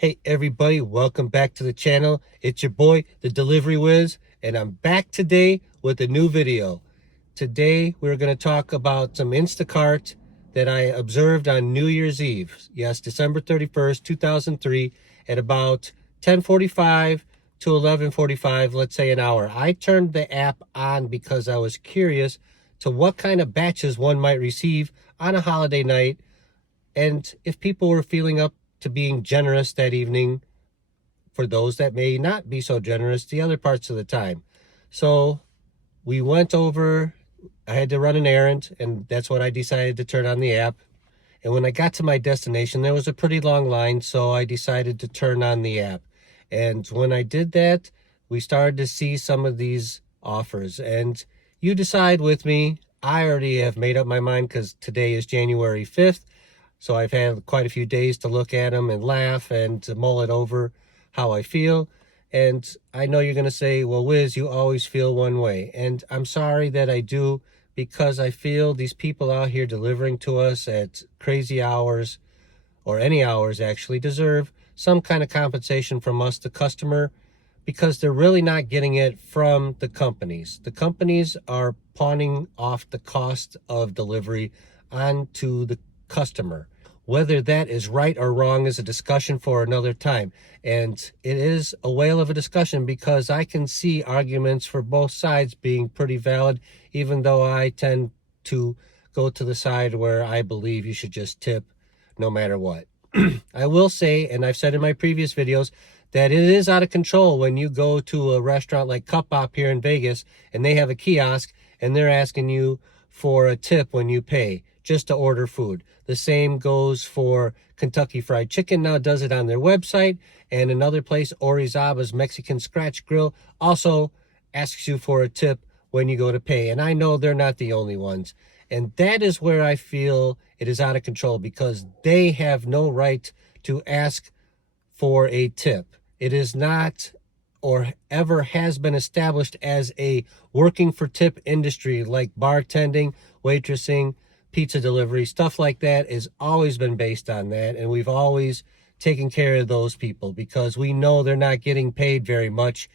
Hey everybody, welcome back to the channel. It's your boy, the Delivery Wiz, and I'm back today with a new video. Today we're going to talk about some Instacart that I observed on New Year's Eve. Yes, December 31st, 2003 at about 10:45 to 11:45, let's say an hour. I turned the app on because I was curious to what kind of batches one might receive on a holiday night, and if people were feeling up to being generous that evening for those that may not be so generous the other parts of the time. So we went over, I had to run an errand, and that's what I decided to turn on the app. And when I got to my destination, there was a pretty long line, so I decided to turn on the app. And when I did that, we started to see some of these offers. And you decide with me. I already have made up my mind because today is January 5th. So I've had quite a few days to look at them and laugh and to mull it over how I feel. And I know you're going to say, well, Wiz, you always feel one way. And I'm sorry that I do, because I feel these people out here delivering to us at crazy hours, or any hours actually, deserve some kind of compensation from us, the customer, because they're really not getting it from the companies. The companies are pawning off the cost of delivery onto the customer. Whether that is right or wrong is a discussion for another time. And it is a whale of a discussion because I can see arguments for both sides being pretty valid, even though I tend to go to the side where I believe you should just tip no matter what. I will say, and I've said in my previous videos, that it is out of control when you go to a restaurant like Cup Bop here in Vegas and they have a kiosk and they're asking you for a tip when you pay just to order food. The same goes for Kentucky Fried Chicken now does it on their website, and another place, Orizaba's Mexican Scratch Grill, also asks you for a tip when you go to pay. And I know they're not the only ones. And that is where I feel it is out of control, because they have no right to ask for a tip. It is not, or ever has been, established as a working for tip industry like bartending, waitressing, pizza delivery, stuff like that has always been based on that. And we've always taken care of those people because we know they're not getting paid very much.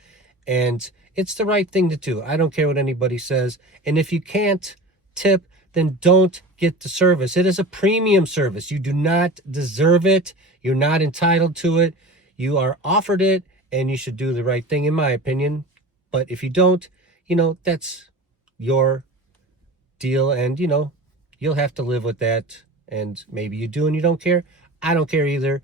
And it's the right thing to do. I don't care what anybody says. And if you can't tip, then don't get the service. It is a premium service. You do not deserve it. You're not entitled to it. You are offered it, and you should do the right thing, in my opinion. But if you don't, that's your deal, and you'll have to live with that. And maybe you do and you don't care. I don't care either.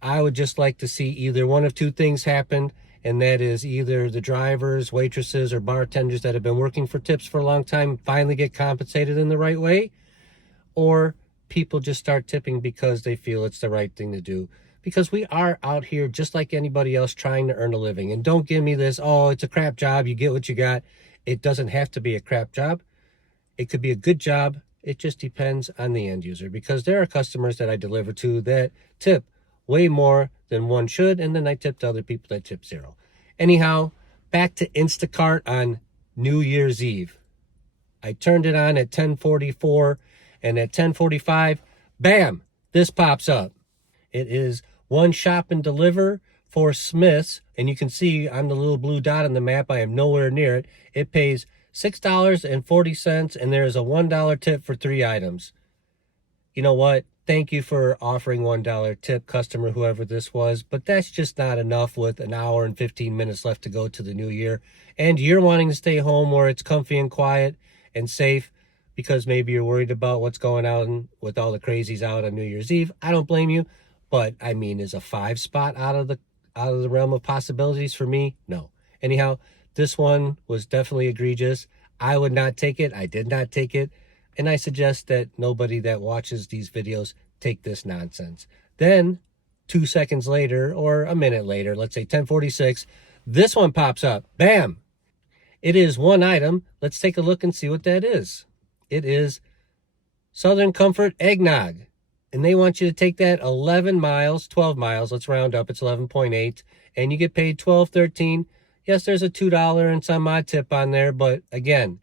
I would just like to see either one of two things happen, and that is either the drivers, waitresses, or bartenders that have been working for tips for a long time finally get compensated in the right way, or people just start tipping because they feel it's the right thing to do. Because we are out here just like anybody else trying to earn a living. And don't give me this, oh, it's a crap job, you get what you got. It doesn't have to be a crap job. It could be a good job. It just depends on the end user, because there are customers that I deliver to that tip way more than one should, and then I tip to other people that tip zero. Anyhow, back to Instacart on New Year's Eve. I turned it on at 10:44, and at 10:45, bam, this pops up. It is one shop and deliver for Smith's, and you can see on the little blue dot on the map, I am nowhere near it. It pays $6.40, and there is a $1 tip for 3 items. You know what? Thank you for offering $1 tip, customer, whoever this was, but that's just not enough with an hour and 15 minutes left to go to the new year. And you're wanting to stay home where it's comfy and quiet and safe, because maybe you're worried about what's going on with all the crazies out on New Year's Eve. I don't blame you, but I mean, is a 5 spot out of the realm of possibilities for me? No. Anyhow, this one was definitely egregious. I would not take it. I did not take it. And I suggest that nobody that watches these videos take this nonsense. Then 2 seconds later, or a minute later, let's say 10:46, this one pops up. Bam! It is one item. Let's take a look and see what that is. It is Southern Comfort Eggnog. And they want you to take that 11 miles, 12 miles, let's round up, it's 11.8, and you get paid $12.13. Yes, there's a $2 and some odd tip on there, but again,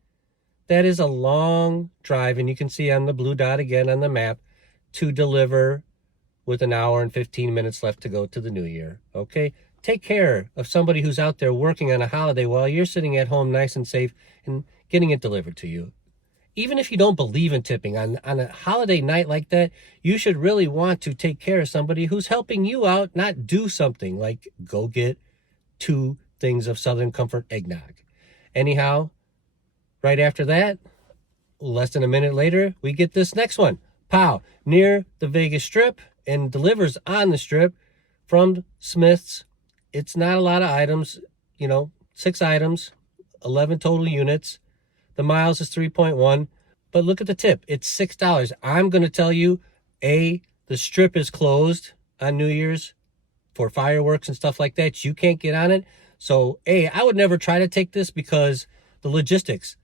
that is a long drive, and you can see on the blue dot again on the map, to deliver with an hour and 15 minutes left to go to the new year, okay? Take care of somebody who's out there working on a holiday while you're sitting at home nice and safe and getting it delivered to you. Even if you don't believe in tipping, on a holiday night like that, you should really want to take care of somebody who's helping you out, not do something like go get 2 things of Southern Comfort eggnog. Anyhow, right after that, less than a minute later, we get this next one. Pow, near the Vegas Strip, and delivers on the Strip from Smith's. It's not a lot of items, 6 items, 11 total units. The miles is 3.1, but look at the tip. It's $6. I'm going to tell you, the Strip is closed on New Year's for fireworks and stuff like that. You can't get on it. So, I would never try to take this because the logistics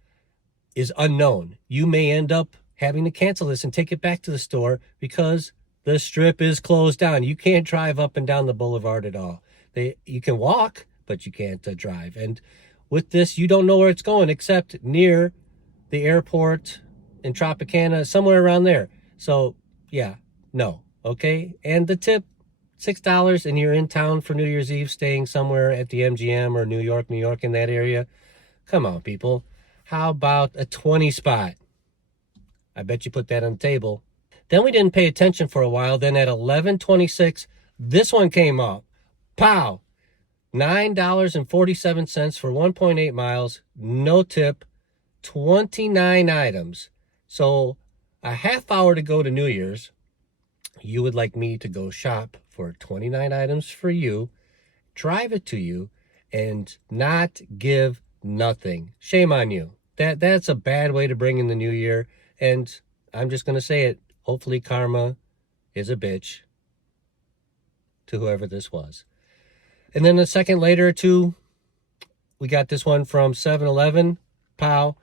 is unknown. You may end up having to cancel this and take it back to the store because the Strip is closed down. You can't drive up and down the boulevard at all. You can walk, but you can't drive. And with this, you don't know where it's going except near the airport in Tropicana, somewhere around there. So, yeah, no, okay? And the tip, $6, and you're in town for New Year's Eve, staying somewhere at the MGM or New York, in that area. Come on, people. How about a 20 spot? I bet you put that on the table. Then we didn't pay attention for a while. Then at 11:26, this one came up. Pow! $9.47 for 1.8 miles, no tip, 29 items. So a half hour to go to New Year's. You would like me to go shop for 29 items for you, drive it to you, and not give nothing. Shame on you. That's a bad way to bring in the new year. And I'm just going to say it. Hopefully karma is a bitch to whoever this was. And then a second later or two, we got this one from 7-Eleven. Pow.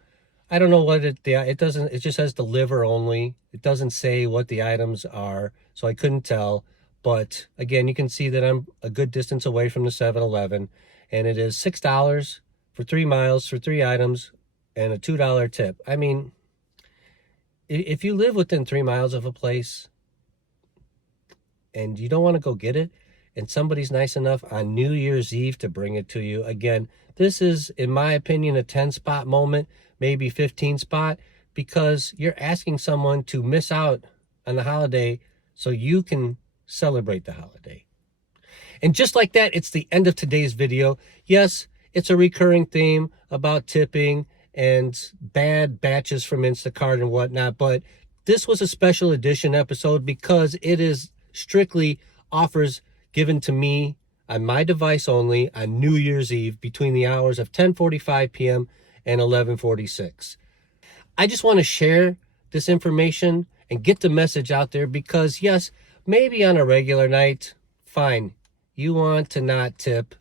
I don't know what it doesn't, it just says deliver only. It doesn't say what the items are, so I couldn't tell. But again, you can see that I'm a good distance away from the 7-Eleven, and it is $6 for 3 miles for 3 items and a $2 tip. I mean, if you live within 3 miles of a place and you don't want to go get it, and somebody's nice enough on New Year's Eve to bring it to you, again, this is, in my opinion, a 10 spot moment, maybe 15 spot, because you're asking someone to miss out on the holiday so you can celebrate the holiday. And just like that, it's the end of today's video. Yes, it's a recurring theme about tipping and bad batches from Instacart and whatnot, but this was a special edition episode because it is strictly offers given to me on my device only on New Year's Eve between the hours of 10:45 p.m. and 11:46. I just want to share this information and get the message out there because, yes, maybe on a regular night, fine, you want to not tip.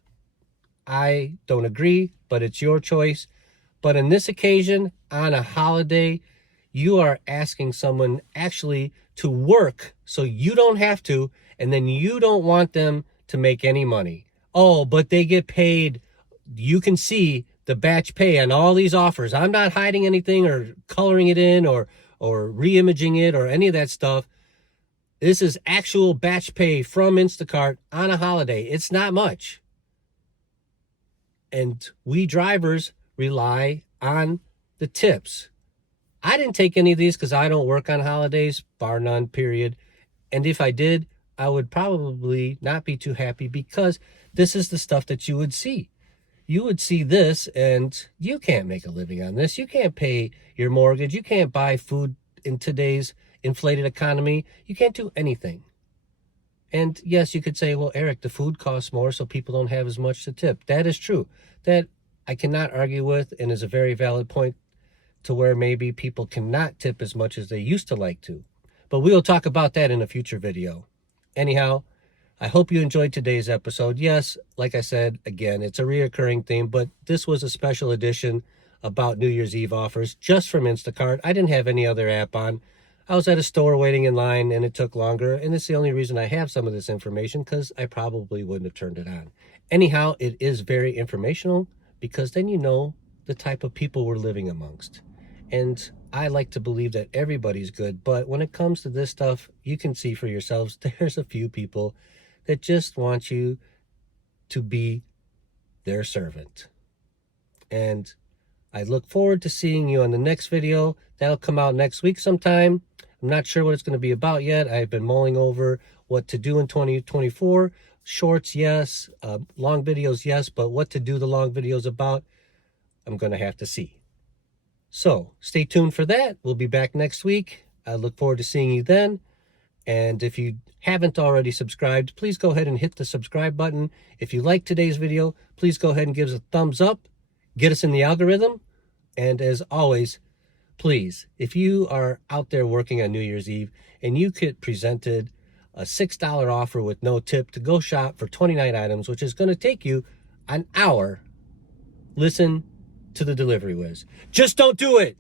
I don't agree, but it's your choice. But on this occasion, on a holiday, you are asking someone actually to work so you don't have to, and then you don't want them to make any money. Oh, but they get paid. You can see the batch pay on all these offers. I'm not hiding anything or coloring it in or re-imaging it or any of that stuff. This is actual batch pay from Instacart on a holiday. It's not much. And we drivers rely on the tips. I didn't take any of these because I don't work on holidays, bar none, period. And if I did, I would probably not be too happy because this is the stuff that you would see. You would see this and you can't make a living on this. You can't pay your mortgage. You can't buy food in today's inflated economy. You can't do anything. And yes, you could say, well, Eric, the food costs more, so people don't have as much to tip. That is true. That I cannot argue with and is a very valid point to where maybe people cannot tip as much as they used to like to. But we'll talk about that in a future video. Anyhow, I hope you enjoyed today's episode. Yes, like I said, again, it's a reoccurring theme, but this was a special edition about New Year's Eve offers just from Instacart. I didn't have any other app on. I was at a store waiting in line and it took longer, and it's the only reason I have some of this information because I probably wouldn't have turned it on. Anyhow, it is very informational because then you know the type of people we're living amongst. And I like to believe that everybody's good, but when it comes to this stuff, you can see for yourselves, there's a few people that just want you to be their servant. And I look forward to seeing you on the next video. That'll come out next week sometime. I'm not sure what it's going to be about yet. I've been mulling over what to do in 2024. Shorts, yes. Long videos, yes. But what to do the long videos about, I'm going to have to see. So stay tuned for that. We'll be back next week. I look forward to seeing you then. And if you haven't already subscribed, please go ahead and hit the subscribe button. If you like today's video, please go ahead and give us a thumbs up. Get us in the algorithm. And as always, please, if you are out there working on New Year's Eve and you get presented a $6 offer with no tip to go shop for 29 items, which is going to take you an hour, listen to the Delivery Whiz. Just don't do it.